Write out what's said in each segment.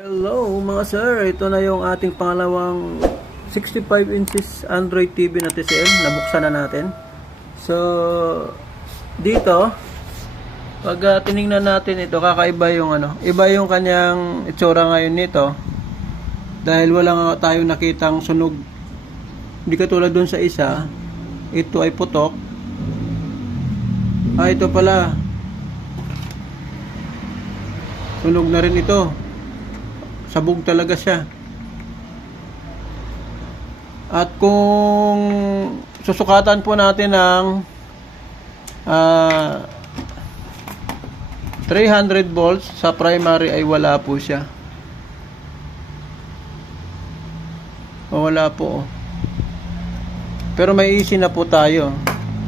Hello mga sir, ito na yung ating pangalawang 65 inches Android TV na TCL. Nabuksan na natin. So, dito, pag tiningnan natin ito, kakaiba yung iba yung kanyang itsura ngayon nito. Dahil wala nga tayong nakitang sunog. Hindi katulad dun sa isa, ito ay putok. Ito pala. Sunog na rin ito. Sabog talaga siya. At kung susukatan po natin ng 300 volts sa primary ay wala po siya. Wala po. Pero may AC na po tayo.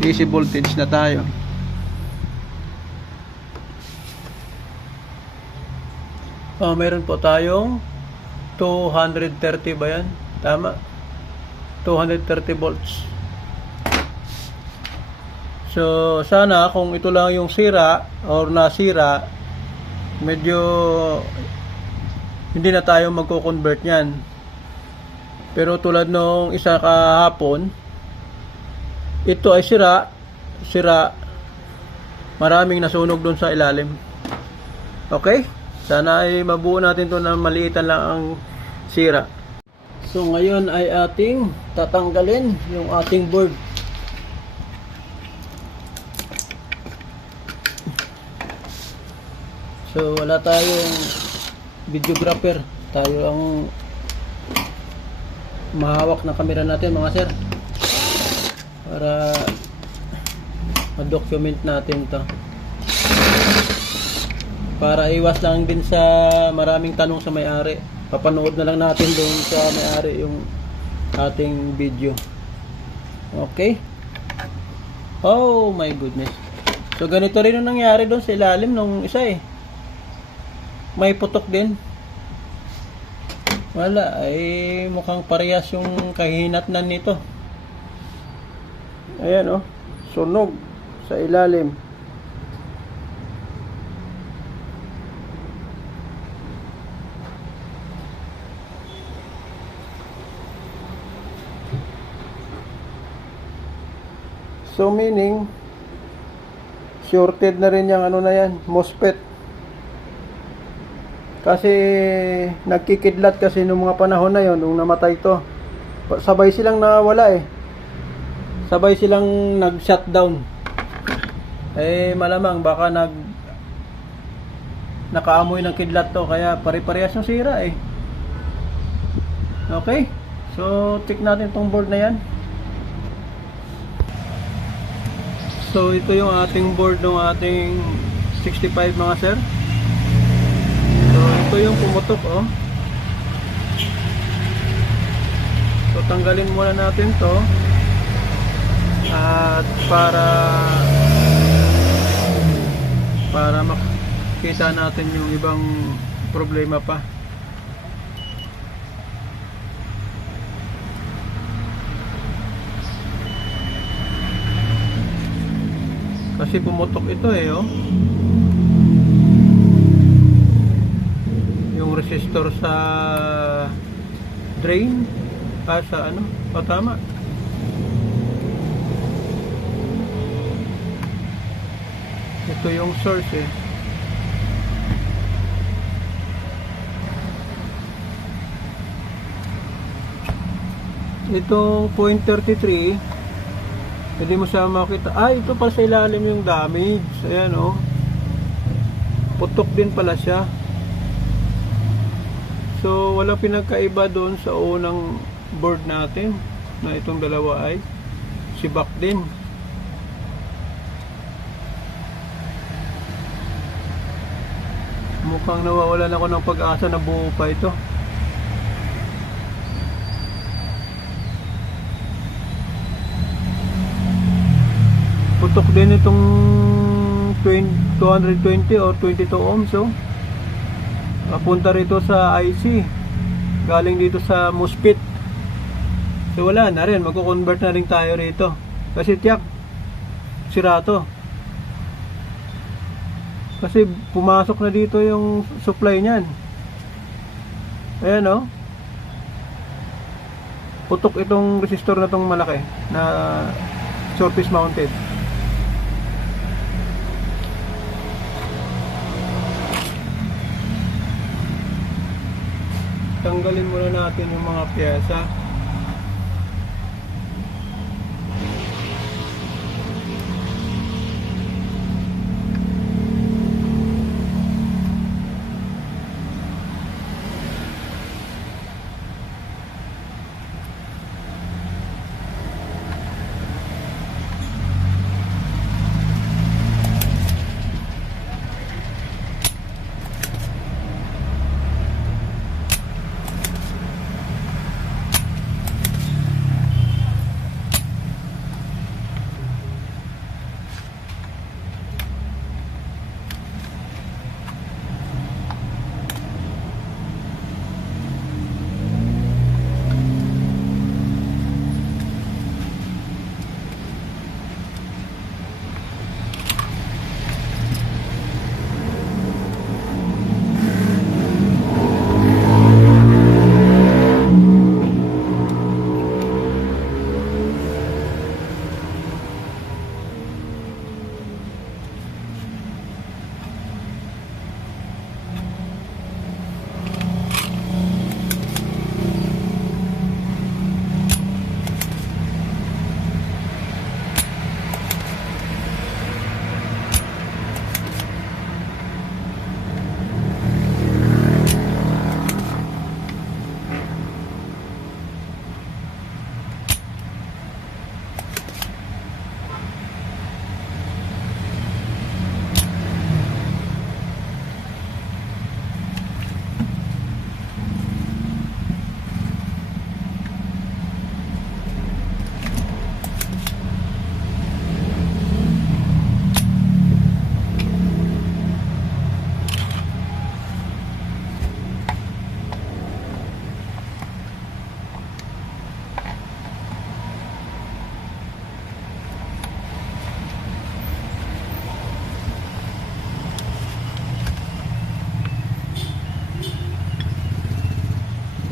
AC voltage na tayo. Meron po tayong 230 ba yan? Tama. 230 volts. So, sana kung ito lang yung sira or nasira, medyo hindi na tayo magko-convert niyan. Pero tulad nung isa kahapon, ito ay sira. Maraming nasunog doon sa ilalim. Okay? Sana ay mabuo natin to na maliitan lang ang sira. So ngayon ay ating tatanggalin yung ating board. So wala tayong videographer. Tayo ang mahawak ng camera natin mga sir. Para ma-document natin to. Para iwas lang din sa maraming tanong sa may-ari. Papanood na lang natin doon sa may-ari yung ating video. Okay? Oh my goodness. So ganito rin ang nangyari doon sa ilalim nung isa eh. May putok din. Wala. Ay mukhang parehas yung kahinatnan nito. Ayan oh. Sunog sa ilalim. So meaning shorted na rin yung na yan, MOSFET. Kasi nagkikidlat kasi nung mga panahon na yon nung namatay to. Sabay silang nawala eh. Sabay silang nag-shutdown. Malamang baka nakaamoy ng kidlat to kaya pare-parehas yung sira eh. Okay? So check natin tong board na yan. So ito yung ating board ng ating 65 mga sir. So ito yung pumutok oh. So tanggalin muna natin to. At para makita natin yung ibang problema pa. Kasi pumutok ito eh oh. Yung resistor sa drain sa tama. Ito yung source eh. Itong 0.33 hindi mo siya makita. Ito pa sa ilalim yung damage. Ayan oh. Putok din pala siya. So walang pinagkaiba doon sa unang board natin na itong dalawa ay sibak din. Mukhang nawawalan ako ng pag-asa na buo pa ito. Putok din itong 220 or 22 ohms so papunta rito sa IC galing dito sa MOSFET. So wala na rin, magko-convert na rin tayo rito kasi tiyak sira to. Kasi pumasok na dito yung supply niyan. Ayan o. Putok itong resistor na tong malaki na surface mounted. Tanggalin muna natin yung mga pyesa.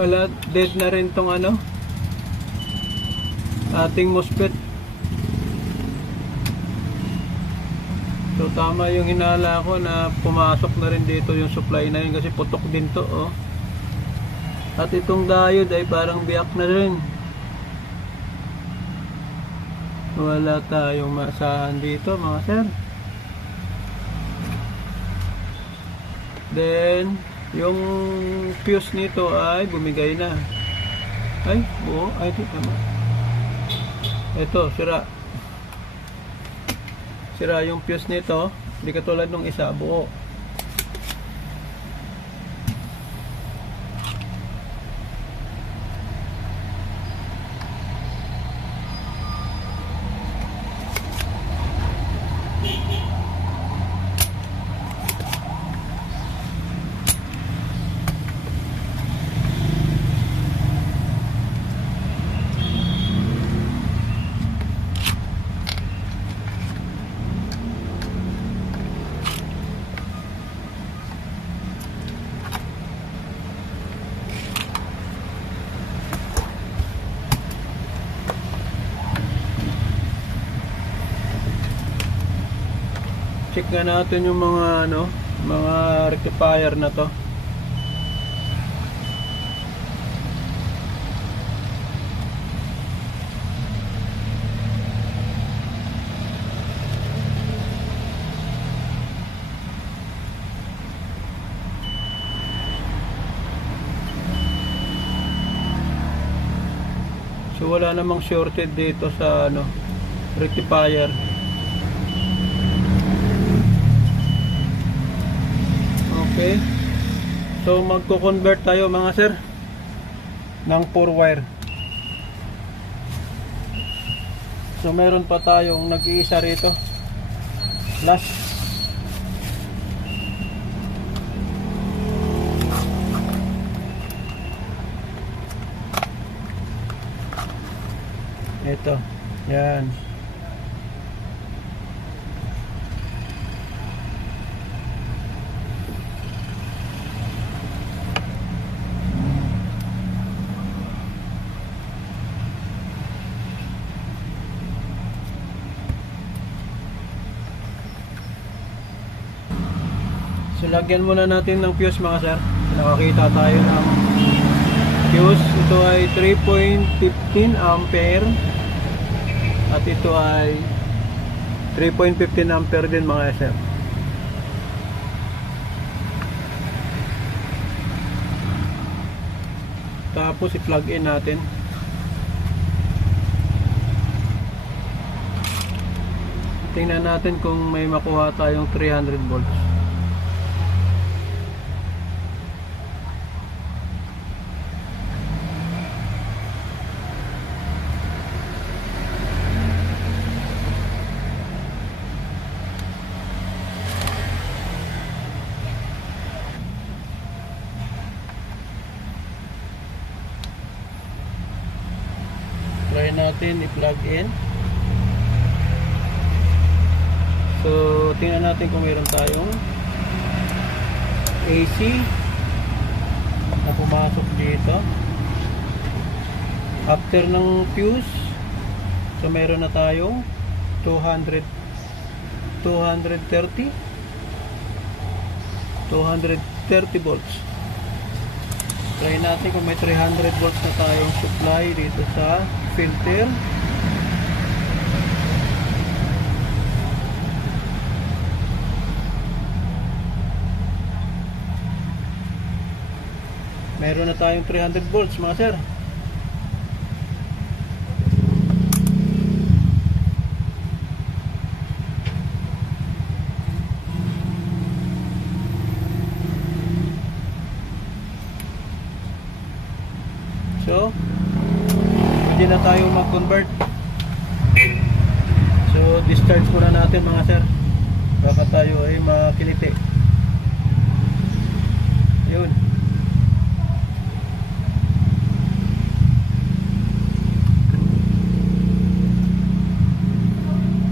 Wala, dead na rin tong ano, ating MOSFET. So tama yung hinala ko na pumasok na rin dito yung supply na yun kasi putok din to, oh. At itong diode ay parang biyak na rin. Wala tayong maasahan dito mga sir. Then yung fuse nito ay bumigay na. Ay, buo. Ay, ito tama. Ito, sira. Sira yung fuse nito. Hindi katulad nung isa, buo. Check nga natin yung mga ano, mga rectifier na to. So wala namang shorted dito sa ano, rectifier. Okay. So magko-convert tayo mga sir ng 4 wire. So meron pa tayong nag-iisa rito. Last. Ito. Yan. lagyan muna natin ng fuse mga sir. Nakakita tayo ng fuse. Ito ay 3.15 ampere at ito ay 3.15 ampere din mga sir. Tapos i-plug in natin. Tingnan natin kung may makuha tayong 300 volts. Try natin i-plug in. So, tingnan natin kung meron tayong AC na pumasok dito. After ng fuse, so meron na tayong 230 volts. Try natin kung may 300 volts na tayong supply dito sa filter. Meron na tayong 300 volts mga sir. So, pwede na tayo mag-convert. So, discharge muna natin mga sir. Baka tayo ay makiliti. Yun.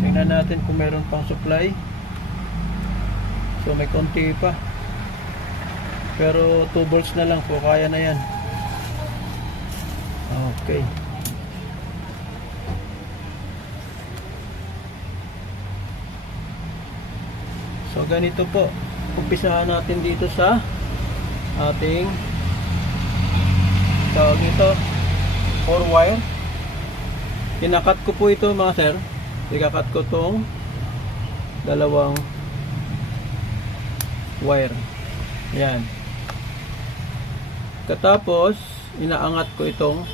Tingnan natin kung meron pang supply. So, may konti pa. Pero 2 volts na lang po, kaya na yan. Okay. So ganito po, umpisahan natin dito sa ating tawag nito 4 wire. Kinakat ko po ito mga sir. Ikakat ko tong dalawang wire. Yan. Katapos inaangat ko itong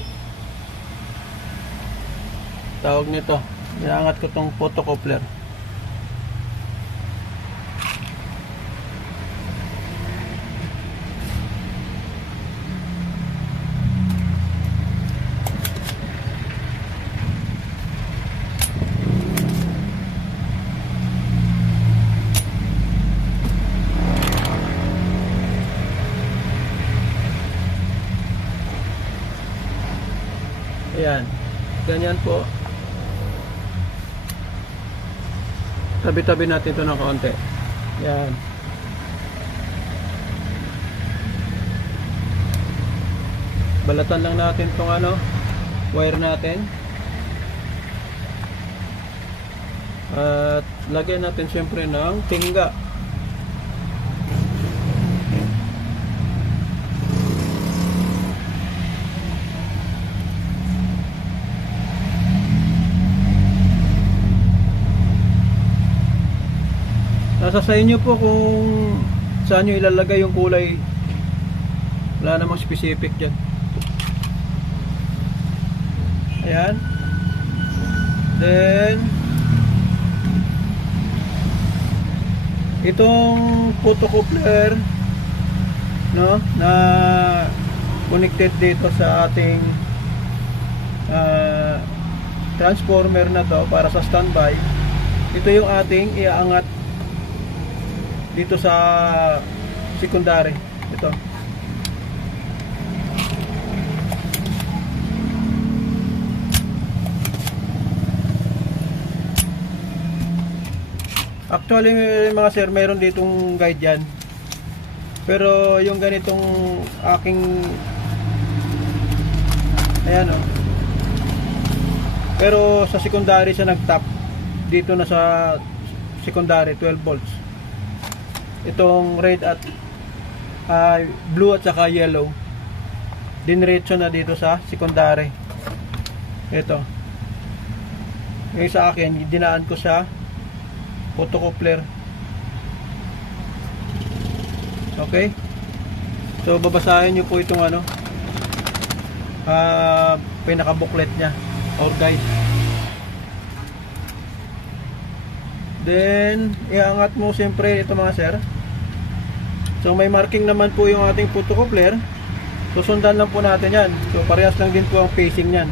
tawag nito, inaangat ko itong photocoupler. Ayan, ganyan po. Tabi-tabi natin ito ng konti. Ayan. Balatan lang natin itong wire natin. At lagyan natin siyempre ng tingga. Nasa sa inyo po kung saan nyo ilalagay yung kulay. Wala namang specific dyan. Ayan. Then itong photocoupler na connected dito sa ating transformer na to para sa standby. Ito yung ating iaangat dito sa secondary. Ito. Actually mga sir, meron ditong guide yan. Pero yung ganitong aking ayan o. Pero sa secondary siya nag-top. Dito na sa secondary 12 volts. itong red at blue at saka yellow, diniretso na dito sa secondary. Ito. Ngayon sa akin, dinaan ko sa photocoupler. Okay? So, babasahin nyo po itong ano, pinaka-booklet nya or guide. Then, iangat mo siyempre ito mga sir. So, may marking naman po yung ating photocoupler. Susundan lang po natin yan. So, parehas lang din po ang facing nyan.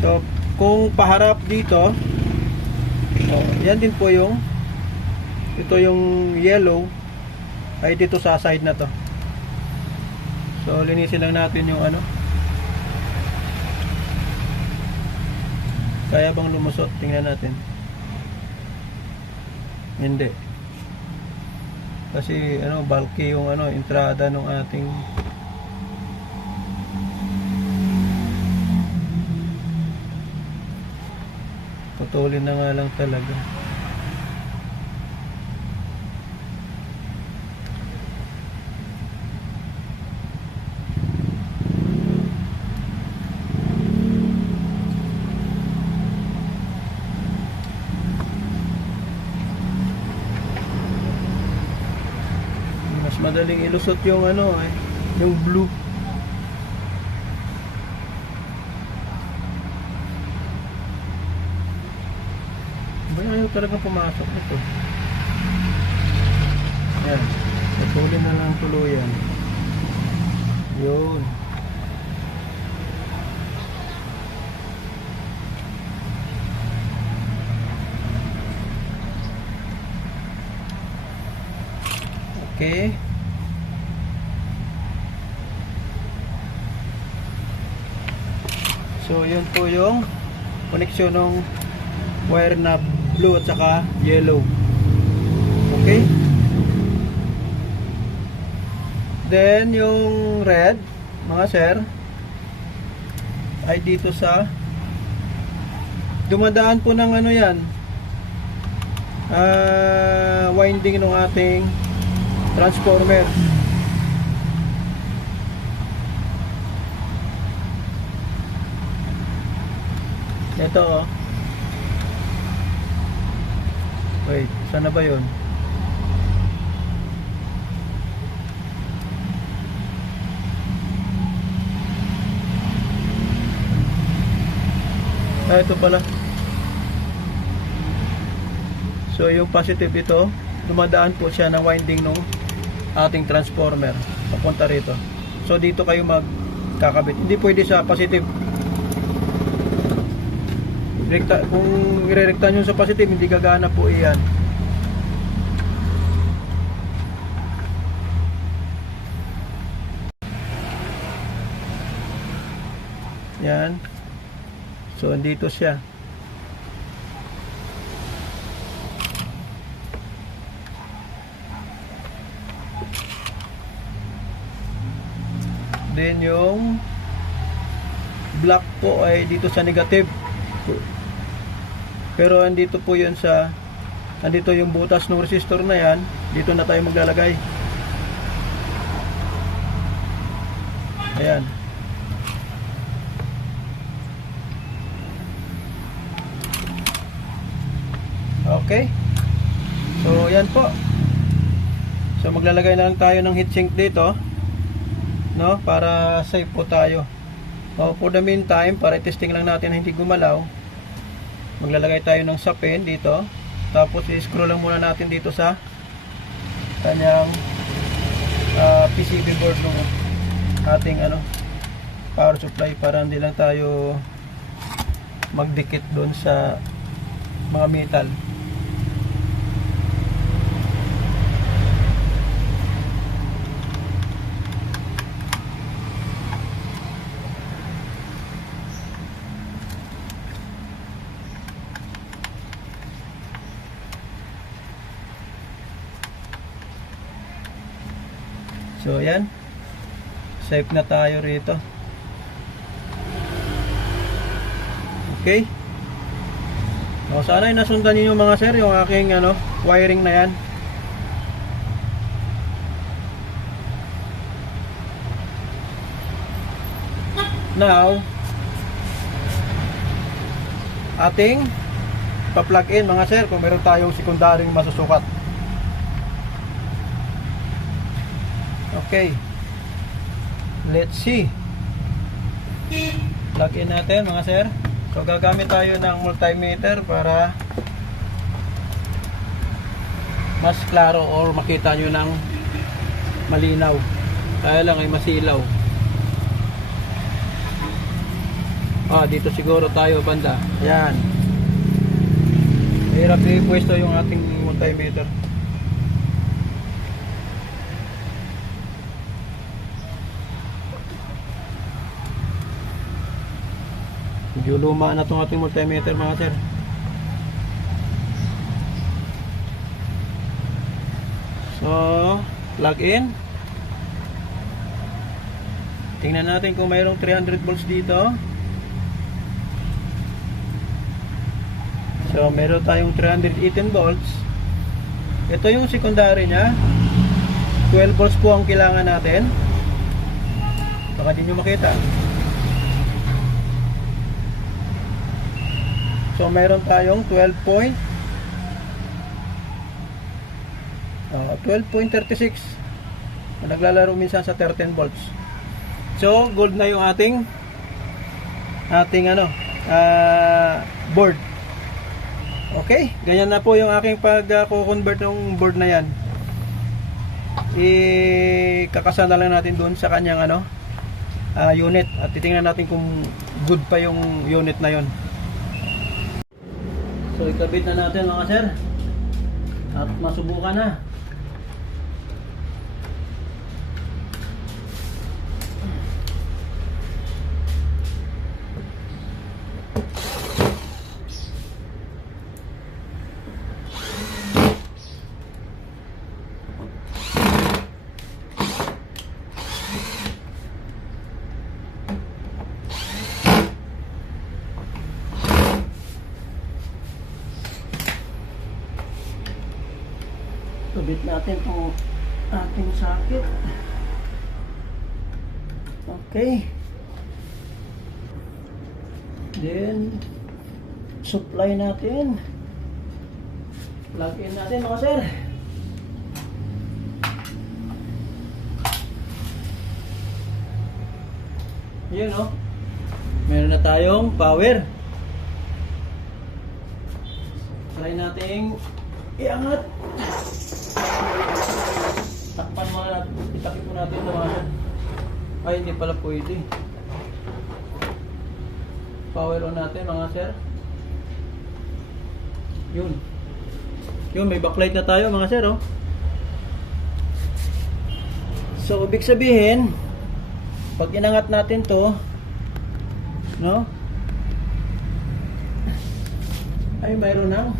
So, kung paharap dito, yan din po yung, ito yung yellow, ay dito sa side na to. So, linisin lang natin yung ano. Kaya bang lumusot? Tingnan natin. Hindi. Kasi ano, bulky yung ano, entrada ng ating putulin na nga lang talaga. Madaling ilusot yung ano yung blue. Ayaw talagang pumasok nito. Yan, putulin na lang tuluyan. Yun. Okay. So, yun po yung koneksyon ng wire na blue at saka yellow. Okay? Then, yung red, mga sir, ay dito sa dumadaan po ng ano yan, winding ng ating transformer. Ito oh. Wait, saan na ba yun? Ito pala. So yung positive ito, dumadaan po siya ng winding ng ating transformer papunta rito. So dito kayo magkakabit. Hindi pwede sa positive. Kung irerekta nyo sa positive, hindi gagana po iyan. Yan. So, andito siya. Then, yung black po ay dito sa negative. Pero andito po yun sa, andito yung butas ng resistor na yan. Dito na tayo maglalagay. Ayan. Okay. So yan po. So maglalagay na lang tayo ng heatsink dito, no, para safe po tayo. For the meantime, para i-testing lang natin na hindi gumalaw, maglalagay tayo ng sapin dito. Tapos i-screw lang muna natin dito sa kanyang PCB board ng ating power supply, para hindi lang tayo magdikit doon sa mga metal. So yan, safe na tayo rito. Okay. So, sana ay nasundan niyo mga sir yung aking wiring na yan. now, ating pa-plug in mga sir kung meron tayong sekundaryong masusukat. Okay, let's see. Plug in natin mga sir. So gagamit tayo ng multimeter para mas klaro or makita nyo ng malinaw. Kaya lang ay masilaw. Dito siguro tayo banda. Yan. Hirap i-pwesto yung ating multimeter. Medyo luma na itong ating multimeter mga sir. So, plug in. Tingnan natin kung mayroong 300 volts dito. So, meron tayong 318 volts. Ito yung secondary niya. 12 volts po ang kailangan natin. Baka di nyo makita. So, meron tayong 12.36. Naglalaro minsan sa 13 volts. So, gold na yung ating board. Okay, ganyan na po yung aking pag-convert ng board na yan. Ikakasa na lang natin doon sa kanyang unit at titingnan natin kung good pa yung unit na yon. So, ikabit na natin mga sir at masubukan na. Kabit natin itong ating socket. Okay. Then, supply natin. Plug in natin mga sir. Yun o. Meron na tayong power. Try natin iangat. Takpan mga natin. Itakip po natin ito mga sir. Ay, hindi pala pwede. Power on natin mga sir. Yun. Yun, may backlight na tayo mga sir, oh. So, ibig sabihin, pag inangat natin to, no? Ay, mayroon ng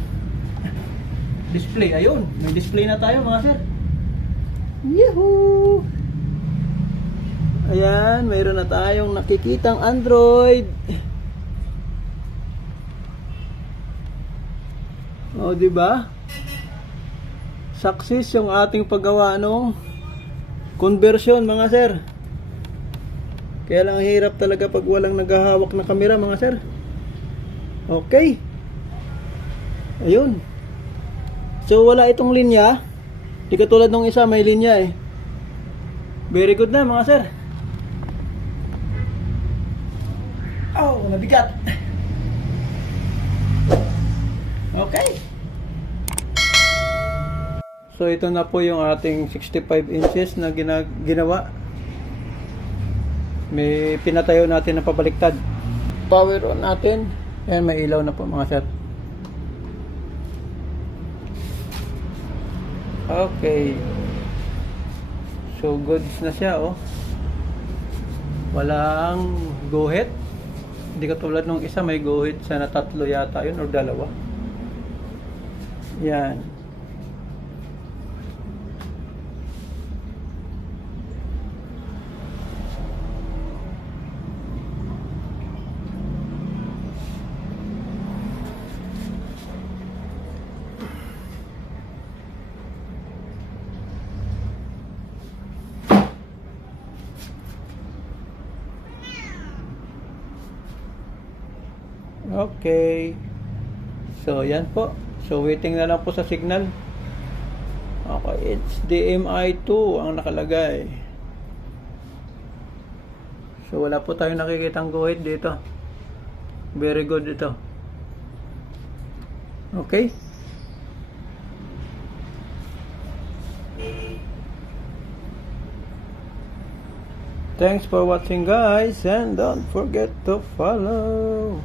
display. Ayun, may display na tayo mga sir. Yahoo! Ayan, mayroon na tayong nakikitang Android. O, di ba? Success yung ating paggawa ng conversion mga sir. Kaya lang hirap talaga pag walang naghahawak na camera mga sir. Okay. Ayun. So wala itong linya. Di katulad nung isa may linya eh. Very good na mga sir. Oh, nabigat. Okay. So ito na po yung ating 65 inches na ginawa. May pinatayo natin na pabaliktad. Power on natin. Ayan, may ilaw na po mga sir. Okay. So goods na siya oh. Walang guhit. Hindi katulad nung isa may guhit siya na tatlo yata yun or dalawa. Yan. Okay. So, yan po. So, waiting na lang po sa signal. Okay, it's DMI2 ang nakalagay. So, wala po tayong nakikitang guhit dito. Very good ito. Okay. Thanks for watching, guys, and don't forget to follow.